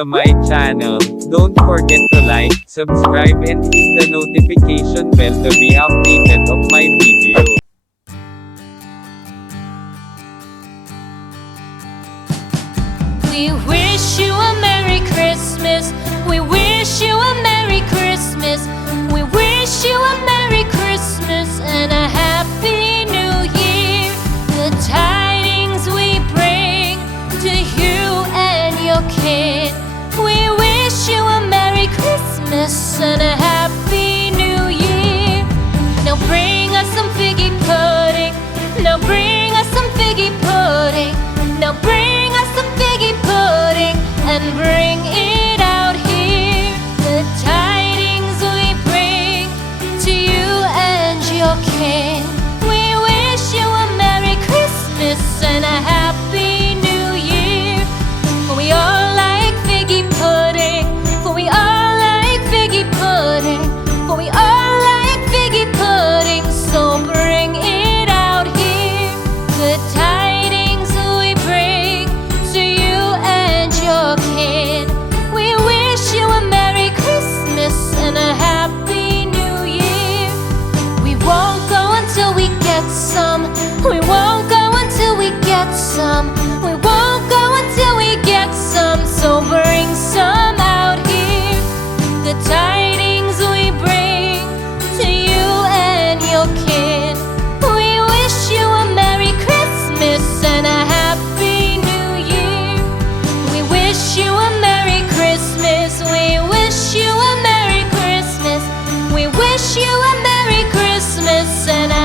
to my channel. Don't forget to like, subscribe and hit the notification bell to be updated of my video. We wish you a Merry Christmas. We wish you a Merry Christmas. We wish you a Merry Christmas and a Happy New Year. The tidings we bring to you and your kid. We wish you a Merry Christmas and a Happy New Year. Now bring us some figgy pudding. Now bring us some figgy pudding. Now bring us some figgy pudding and bring it out here. The tidings we bring to you and your kin. We wish you a Merry Christmas and a Happy New Year. For we all like figgy pudding. For we all like figgy pudding. For we all like figgy pudding. So bring it out here. The tidings we bring to you and your kid. We wish you a Merry Christmas and a Happy New Year. We won't go until we get some. We won't go until we get some. We won't go until we get some. So bring some out here. The tidings we bring to you and your kid. We wish you a Merry Christmas and a Happy New Year. We wish you a Merry Christmas. We wish you a Merry Christmas. We wish you a Merry Christmas and a